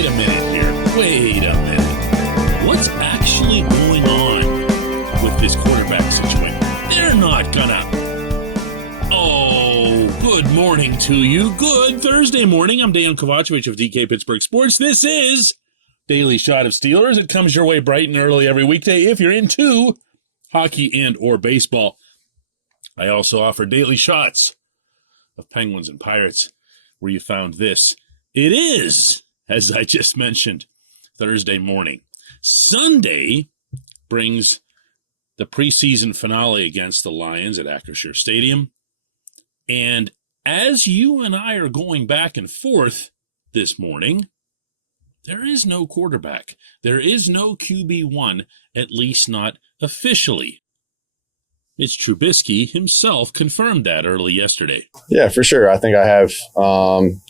wait a minute here. Wait a minute. What's actually going on with this quarterback situation? They're not gonna. Oh, good morning to you. Good Thursday morning. I'm Dejan Kovacevic of DK Pittsburgh Sports. This is Daily Shot of Steelers. It comes your way bright and early every weekday if you're into hockey and or baseball. I also offer daily shots of Penguins and Pirates, where you found this. It is, as I just mentioned, Thursday morning. Sunday brings the preseason finale against the Lions at Acrisure Stadium. And as you and I are going back and forth this morning, there is no quarterback. There is no QB1, at least not officially. Mitch Trubisky himself confirmed that early yesterday. Yeah, for sure. I think I have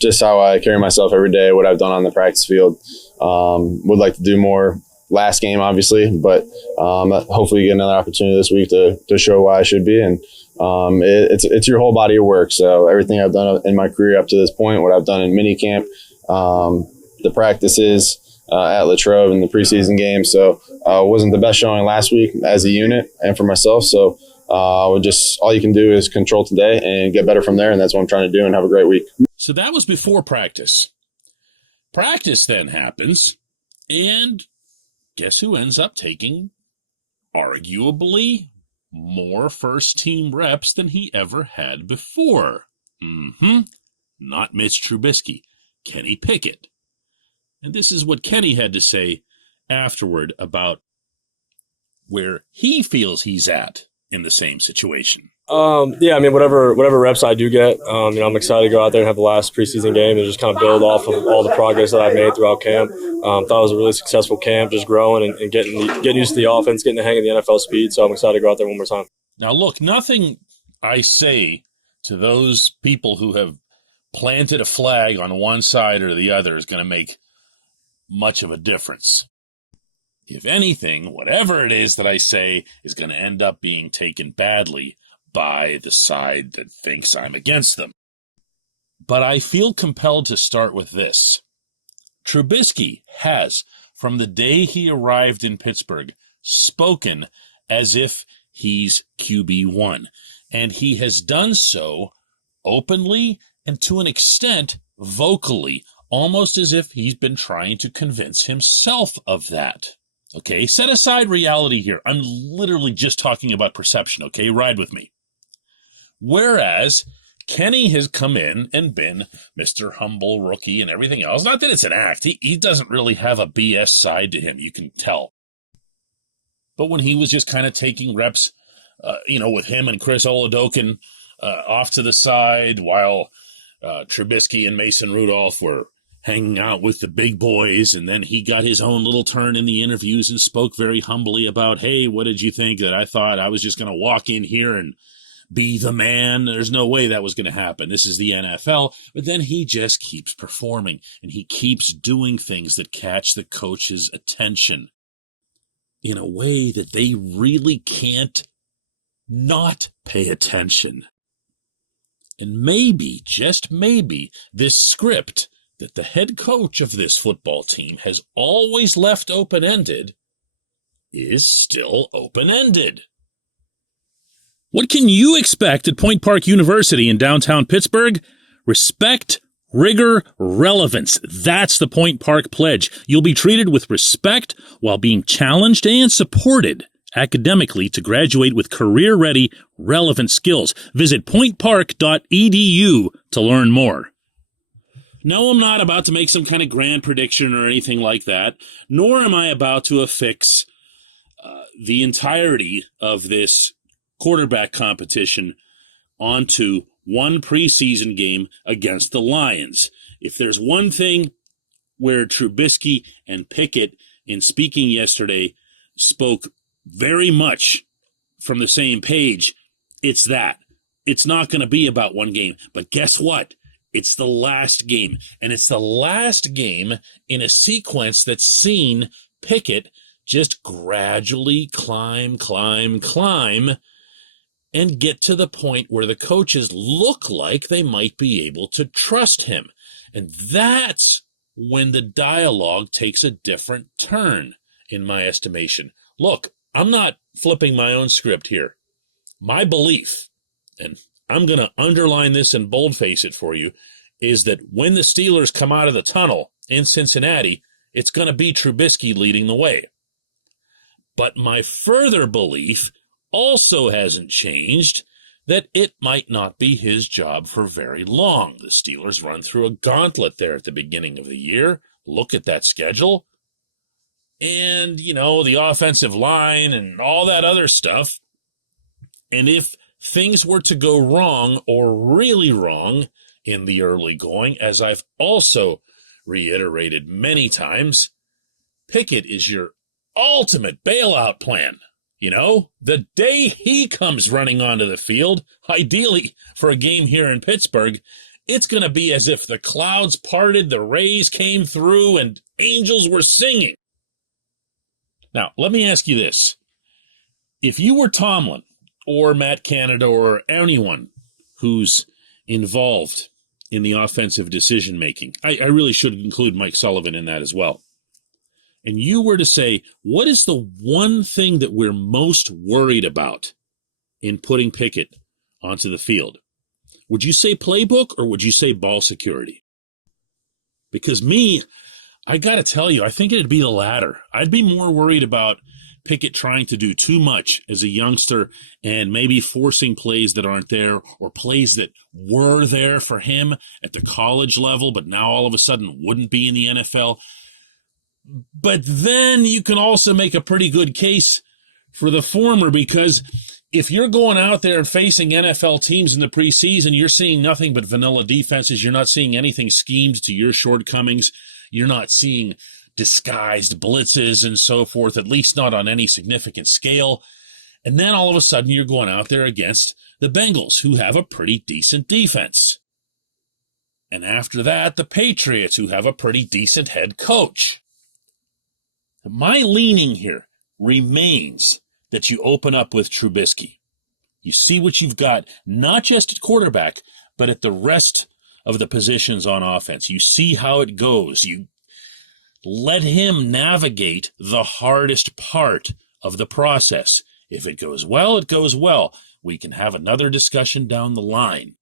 just how I carry myself every day, what I've done on the practice field. Would like to do more last game, obviously, but hopefully get another opportunity this week to show why I should be. And it's your whole body of work. So everything I've done in my career up to this point, what I've done in minicamp, the practices at Latrobe in the preseason game. So it wasn't the best showing last week as a unit and for myself. So all you can do is control today and get better from there. And that's what I'm trying to do and have a great week. So that was before practice. Practice then happens, and guess who ends up taking arguably more first-team reps than he ever had before? Not Mitch Trubisky, Kenny Pickett. And this is what Kenny had to say afterward about where he feels he's at in the same situation. Whatever reps I do get, I'm excited to go out there and have the last preseason game and just kind of build off of all the progress that I've made throughout camp. Thought it was a really successful camp, just growing and getting used to the offense, getting the hang of the NFL speed. So I'm excited to go out there one more time. Now, look, nothing I say to those people who have planted a flag on one side or the other is going to make much of a difference. If anything, whatever it is that I say is going to end up being taken badly by the side that thinks I'm against them. But I feel compelled to start with this. Trubisky has, from the day he arrived in Pittsburgh, spoken as if he's QB1. And he has done so openly and to an extent vocally, almost as if he's been trying to convince himself of that. Okay, set aside reality here. I'm literally just talking about perception, okay? Ride with me. Whereas Kenny has come in and been Mr. Humble Rookie and everything else. Not that it's an act. He doesn't really have a BS side to him, you can tell. But when he was just kind of taking reps, with him and Chris Oladokun off to the side while Trubisky and Mason Rudolph were hanging out with the big boys, and then he got his own little turn in the interviews and spoke very humbly about, hey, what did you think that I thought I was just going to walk in here and be the man? There's no way that was going to happen. This is the NFL. But then he just keeps performing, and he keeps doing things that catch the coach's attention in a way that they really can't not pay attention. And maybe, just maybe, this script that the head coach of this football team has always left open-ended is still open-ended. What can you expect at Point Park University in downtown Pittsburgh? Respect, rigor, relevance. That's the Point Park Pledge. You'll be treated with respect while being challenged and supported academically to graduate with career-ready, relevant skills. Visit pointpark.edu to learn more. No, I'm not about to make some kind of grand prediction or anything like that, nor am I about to affix the entirety of this quarterback competition onto one preseason game against the Lions. If there's one thing where Trubisky and Pickett, in speaking yesterday, spoke very much from the same page, it's that. It's not going to be about one game. But guess what? It's the last game, and it's the last game in a sequence that's seen Pickett just gradually climb, and get to the point where the coaches look like they might be able to trust him. And that's when the dialogue takes a different turn, in my estimation. Look, I'm not flipping my own script here. My belief, and I'm going to underline this and boldface it for you, is that when the Steelers come out of the tunnel in Cincinnati, it's going to be Trubisky leading the way. But my further belief also hasn't changed, that it might not be his job for very long. The Steelers run through a gauntlet there at the beginning of the year. Look at that schedule. And, the offensive line and all that other stuff. And if things were to go wrong or really wrong in the early going, as I've also reiterated many times, Pickett is your ultimate bailout plan. The day he comes running onto the field, ideally for a game here in Pittsburgh, it's going to be as if the clouds parted, the rays came through, and angels were singing. Now, let me ask you this. If you were Tomlin or Matt Canada or anyone who's involved in the offensive decision-making, I really should include Mike Sullivan in that as well, and you were to say, what is the one thing that we're most worried about in putting Pickett onto the field? Would you say playbook or would you say ball security? Because I got to tell you, I think it'd be the latter. I'd be more worried about Pickett trying to do too much as a youngster and maybe forcing plays that aren't there, or plays that were there for him at the college level but now all of a sudden wouldn't be in the NFL. But then you can also make a pretty good case for the former, because if you're going out there and facing NFL teams in the preseason, you're seeing nothing but vanilla defenses. You're not seeing anything schemed to your shortcomings. You're not seeing disguised blitzes and so forth, at least not on any significant scale. And then all of a sudden you're going out there against the Bengals, who have a pretty decent defense. And after that, the Patriots, who have a pretty decent head coach. My leaning here remains that you open up with Trubisky. You see what you've got, not just at quarterback, but at the rest of the positions on offense. You see how it goes. You let him navigate the hardest part of the process. If it goes well, it goes well. We can have another discussion down the line.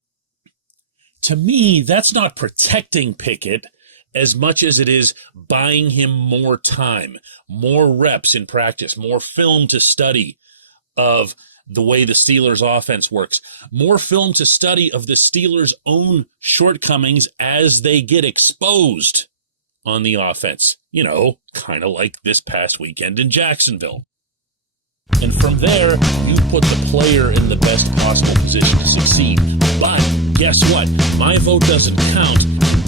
To me, that's not protecting Pickett as much as it is buying him more time, more reps in practice, more film to study of the way the Steelers' offense works, more film to study of the Steelers' own shortcomings as they get exposed on the offense. Kind of like this past weekend in Jacksonville. And from there, you put the player in the best possible position to succeed. But guess what? My vote doesn't count.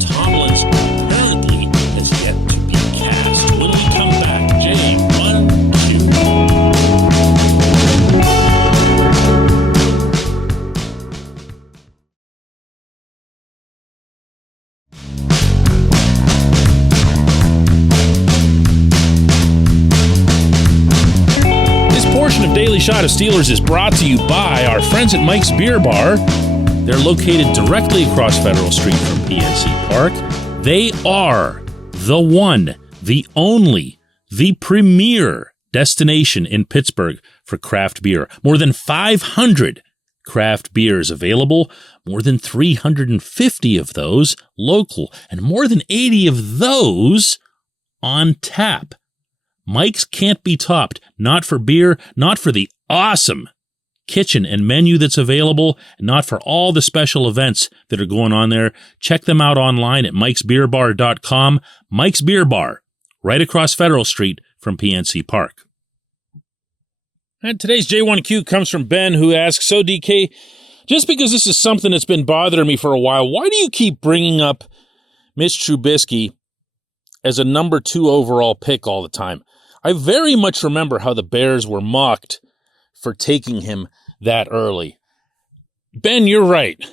Tomlin's apparently has yet to be cast. When we come back, Jay, 1, 2. This portion of Daily Shot of Steelers is brought to you by our friends at Mike's Beer Bar. They're located directly across Federal Street from PNC Park. They are the one, the only, the premier destination in Pittsburgh for craft beer. More than 500 craft beers available, more than 350 of those local, and more than 80 of those on tap. Mike's can't be topped, not for beer, not for the awesome kitchen and menu that's available, and not for all the special events that are going on there. Check them out online at mikesbeerbar.com. Mike's Beer Bar, right across Federal Street from PNC Park. And today's J1Q comes from Ben, who asks, so DK, just because this is something that's been bothering me for a while, why do you keep bringing up Mitch Trubisky as a number 2 overall pick all the time? I very much remember how the Bears were mocked for taking him that early. Ben, you're right.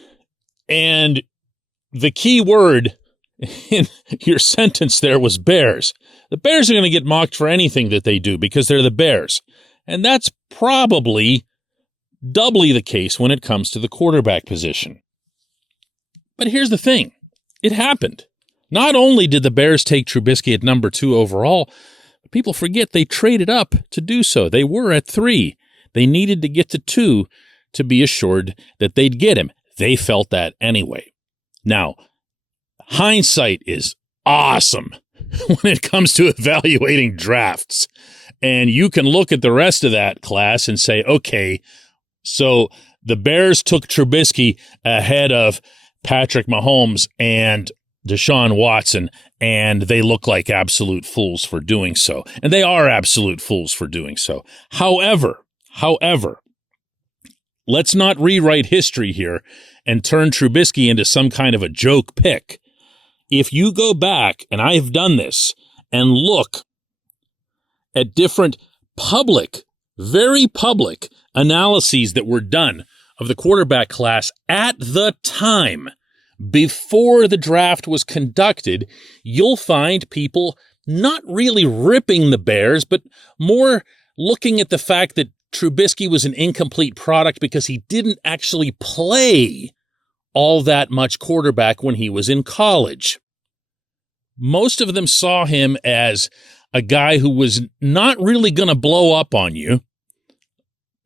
And the key word in your sentence there was Bears. The Bears are going to get mocked for anything that they do because they're the Bears. And that's probably doubly the case when it comes to the quarterback position. But here's the thing. It happened. Not only did the Bears take Trubisky at number 2 overall, but people forget they traded up to do so. They were at 3. They needed to get to 2 to be assured that they'd get him. They felt that anyway. Now, hindsight is awesome when it comes to evaluating drafts. And you can look at the rest of that class and say, okay, so the Bears took Trubisky ahead of Patrick Mahomes and Deshaun Watson, and they look like absolute fools for doing so. And they are absolute fools for doing so. However, let's not rewrite history here and turn Trubisky into some kind of a joke pick. If you go back, and I have done this, and look at different public, very public analyses that were done of the quarterback class at the time, before the draft was conducted, you'll find people not really ripping the Bears, but more looking at the fact that Trubisky was an incomplete product because he didn't actually play all that much quarterback when he was in college. Most of them saw him as a guy who was not really going to blow up on you,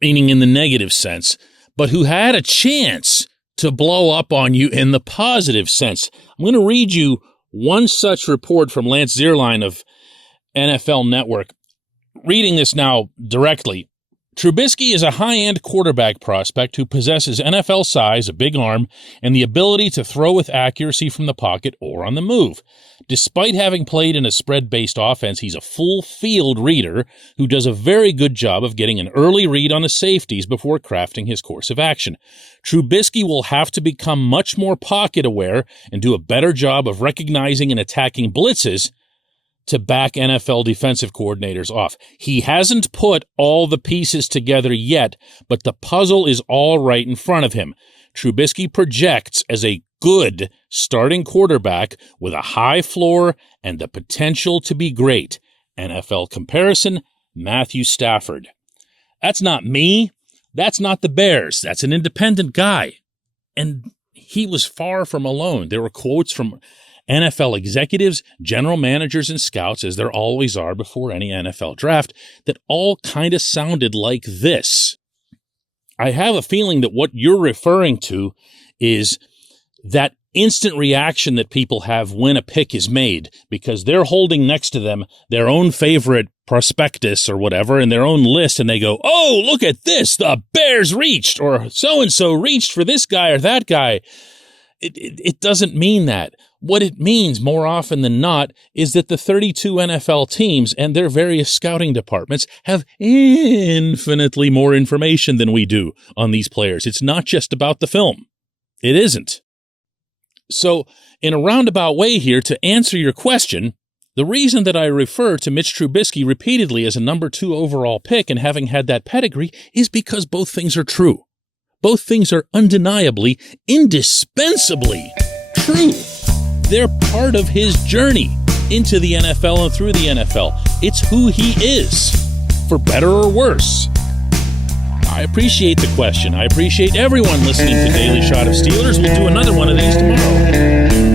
meaning in the negative sense, but who had a chance to blow up on you in the positive sense. I'm going to read you one such report from Lance Zierlein of NFL Network. Reading this now directly. Trubisky is a high-end quarterback prospect who possesses NFL size, a big arm, and the ability to throw with accuracy from the pocket or on the move. Despite having played in a spread-based offense, he's a full-field reader who does a very good job of getting an early read on the safeties before crafting his course of action. Trubisky will have to become much more pocket-aware and do a better job of recognizing and attacking blitzes to back NFL defensive coordinators off. He hasn't put all the pieces together yet, but the puzzle is all right in front of him. Trubisky projects as a good starting quarterback with a high floor and the potential to be great. NFL comparison, Matthew Stafford. That's not me. That's not the Bears. That's an independent guy. And he was far from alone. There were quotes from NFL executives, general managers, and scouts, as there always are before any NFL draft, that all kind of sounded like this. I have a feeling that what you're referring to is that instant reaction that people have when a pick is made, because they're holding next to them their own favorite prospectus or whatever in their own list, and they go, oh, look at this, the Bears reached, or so-and-so reached for this guy or that guy. It doesn't mean that. What it means more often than not is that the 32 NFL teams and their various scouting departments have infinitely more information than we do on these players. It's not just about the film. It isn't. So, in a roundabout way here, to answer your question, the reason that I refer to Mitch Trubisky repeatedly as a number 2 overall pick and having had that pedigree is because both things are true. Both things are undeniably, indispensably true. They're part of his journey into the NFL and through the NFL. It's who he is, for better or worse. I appreciate the question. I appreciate everyone listening to Daily Shot of Steelers. We'll do another one of these tomorrow.